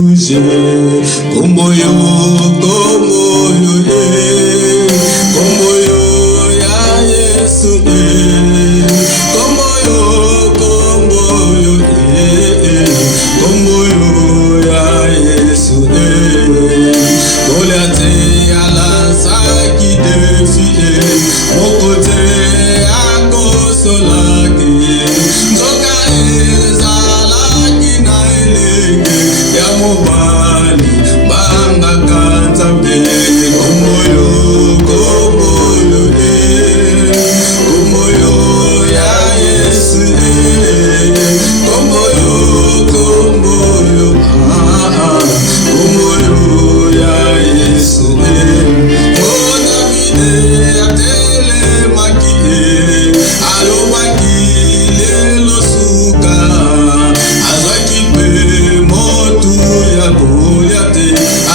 Komboyo, komboyo, komboyo ya Yesu, komboyo, komboyo, komboyo ya Yesu, Goliath alasaki defi, mokote akosolaki, nzoka ezalaki na elenge ya mobali banga kanzambe. Komboyo, komboyo, komboyo ya Yesu, komboyo, komboyo, komboyo ya Yesu. O Davide atelemaki, alobaki lelo suka, azwaki pe motu ya Goliath,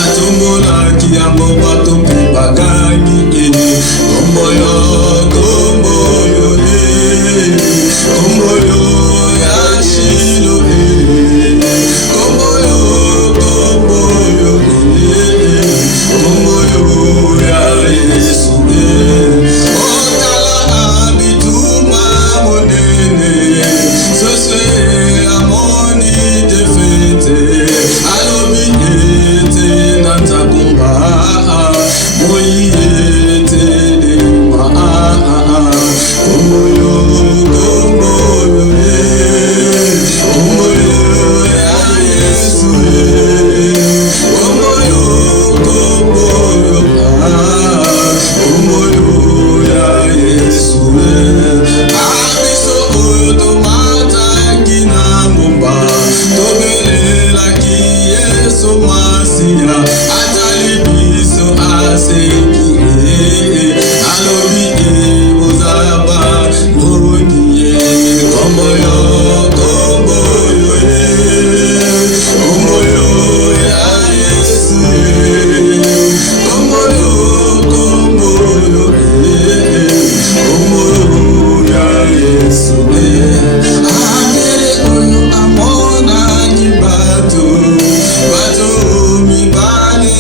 atombolaki yango bato mpe bakangi. Komboyo, komboyo, komboyo ya Shilo, komboyo, komboyo, komboyo ya Yesu. Otala abituma monene, sose amoni defete, alobi ete nanzakumba, moi ete dema. Komboyo, komboyo, komboyo ya Yesu, komboyo, komboyo, komboyo ya Yesu. Abiso oyo tomataki na ngomba, tobelelaki Yesu Masiya, atali biso aseki, alobi bozaba bongi. Komboyo, komboyo, komboyo ya Yesu, komboyo, komboyo, komboyo ya Yesu. Akele oyo amonaki bato mibale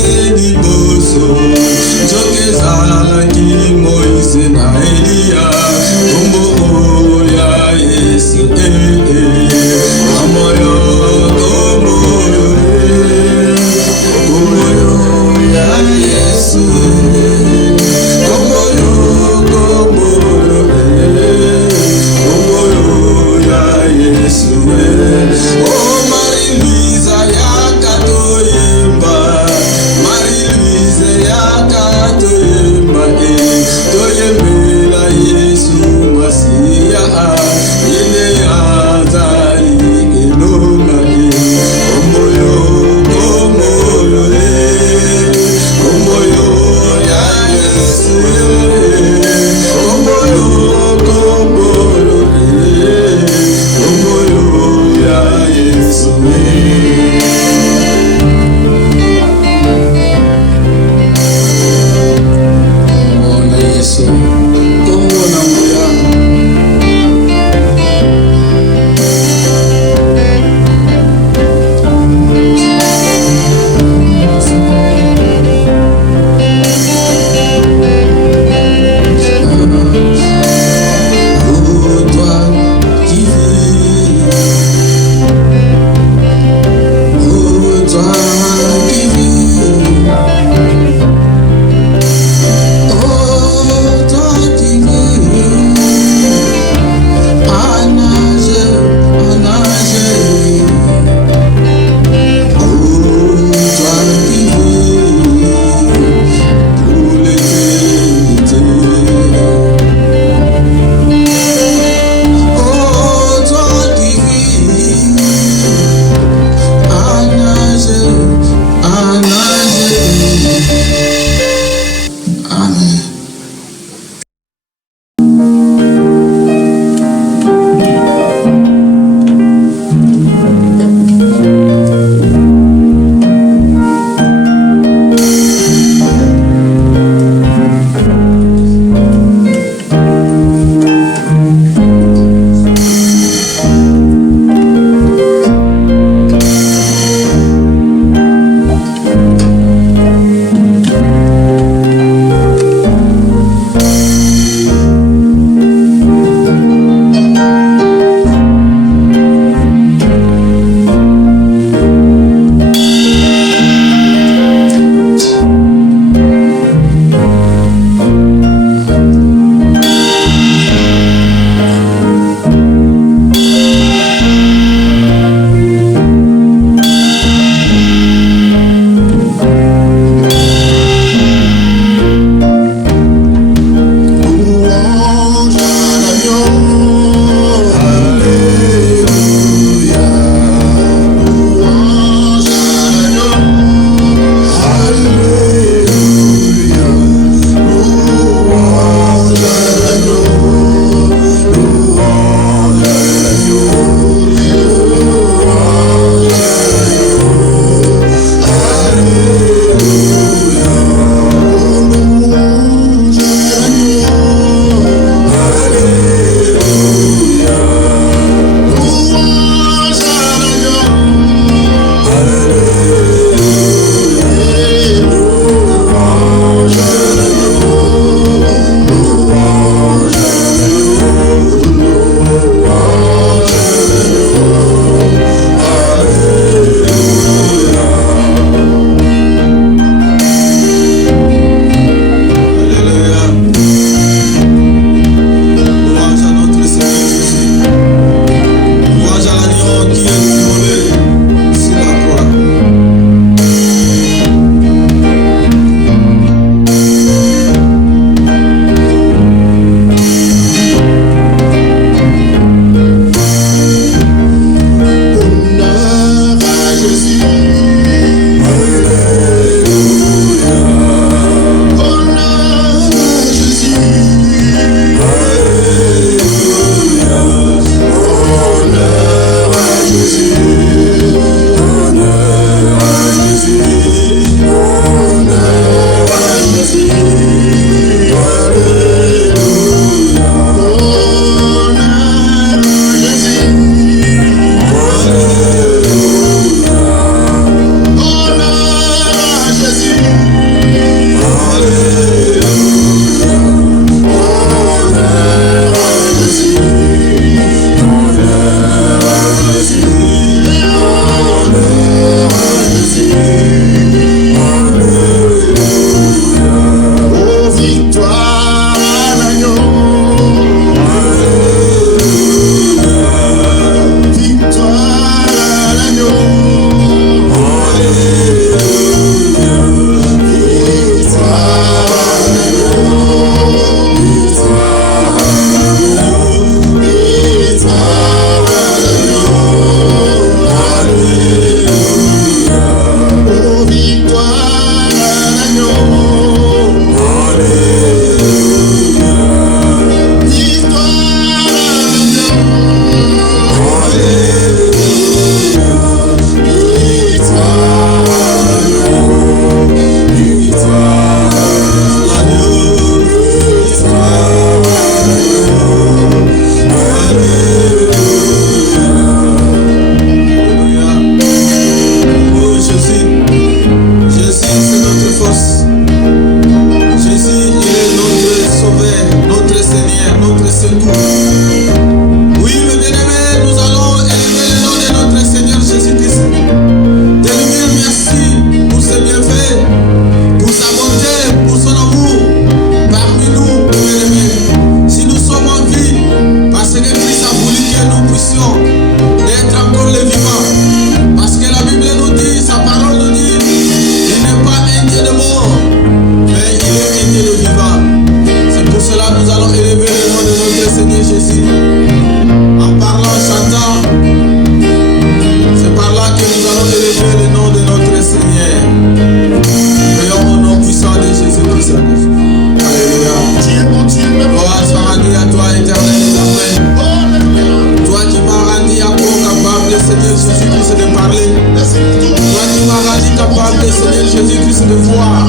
de voir.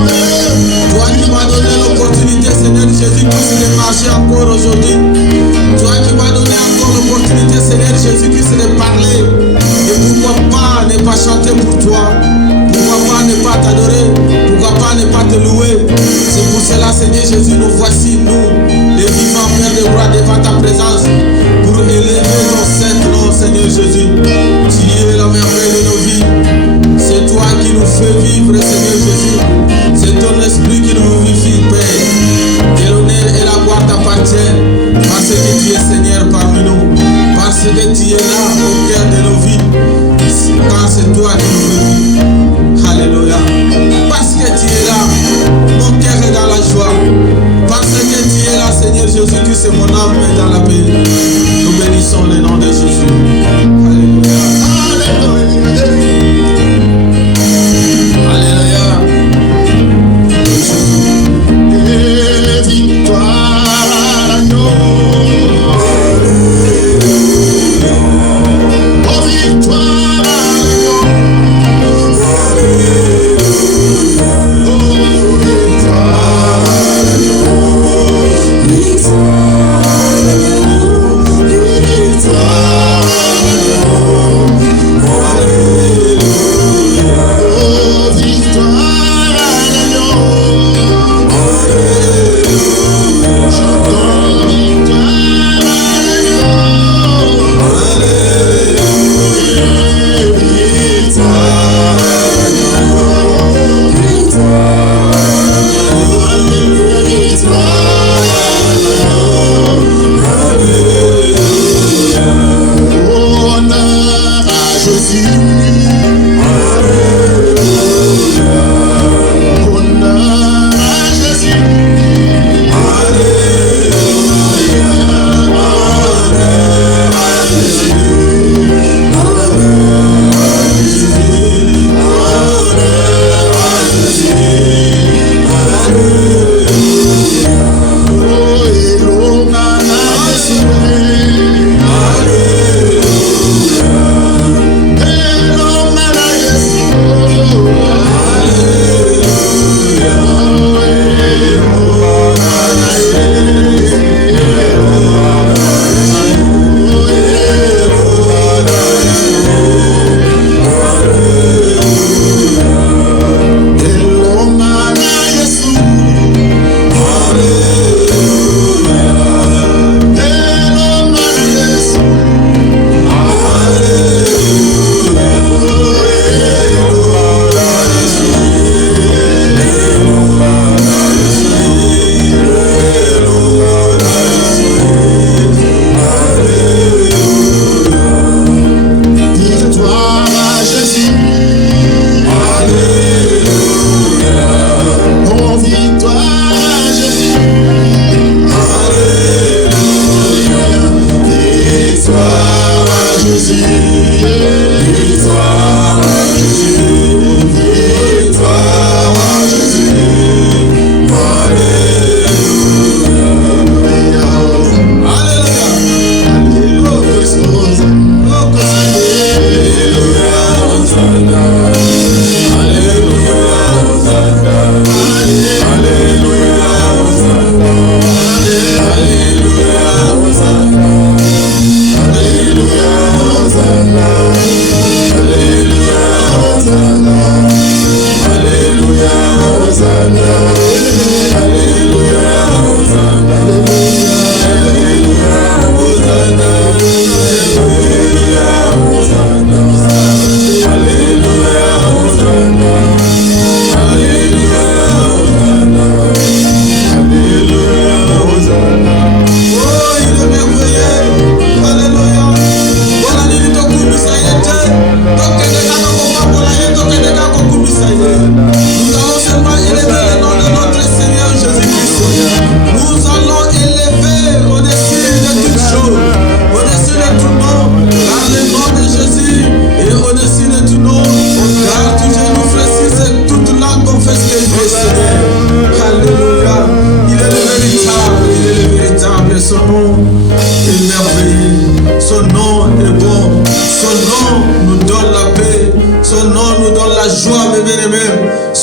Toi qui m'as donné l'opportunité, Seigneur Jésus-Christ, de marcher encore aujourd'hui. Toi qui m'as donné encore l'opportunité, Seigneur Jésus-Christ, de parler. Et pourquoi pas ne pas chanter pour toi? Pourquoi pas ne pas t'adorer? Pourquoi pas ne pas te louer? C'est pour cela, Seigneur Jésus, nous voici, nous, les vivants, Père de gloire, devant ta présence, pour élever ton saint nom, Seigneur Jésus. Tu es la merveille de nos vies. C'est toi qui nous fais vivre, Seigneur Jésus. C'est ton esprit qui nous vivifie, Père. Que l'honneur et la gloire t'appartiennent, parce que tu es Seigneur parmi nous, parce que tu es là au cœur de nos vies, car c'est toi qui nous fais vivre. Alléluia. Parce que tu es là, mon cœur est dans la joie. Parce que tu es là, Seigneur Jésus-Christ, mon âme est dans la paix. Nous bénissons le nom de Jésus. Alléluia. Alléluia. Et victoire à nous. Oh, victoire à nous.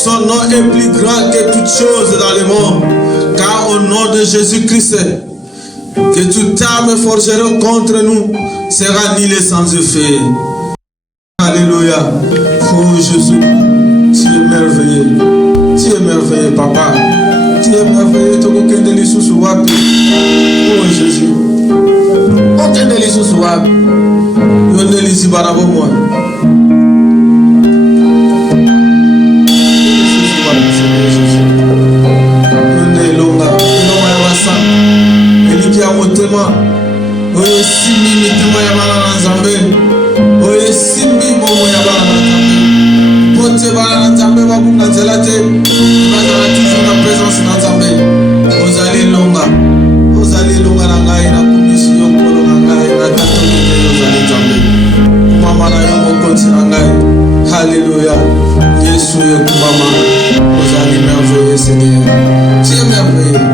Son nom est plus grand que toutes choses dans le monde. Car au nom de Jésus-Christ, que toute arme forgée contre nous sera nulée sans effet. Alléluia. Oh Jésus, tu es merveilleux. Tu es merveilleux, papa. Tu es merveilleux. Oh Jésus. Aucun de l'issue soit. Yo ne lisi barabo moi. Motema oye simbi mitema ya bana na Nzambe oye simbi bomo ya bana na Nzambe pote bana na Nzambe babunga nzela te bazala toujours na présence na Nzambe ozali longa na ngai na kumisi yo nkolo na ngai na tatoli te ozali Nzambe kumama na yo mokonzi na ngai. Alléluia. Yesu yo kumama ozali merveilleux Seigneur. Tu es merveilleux.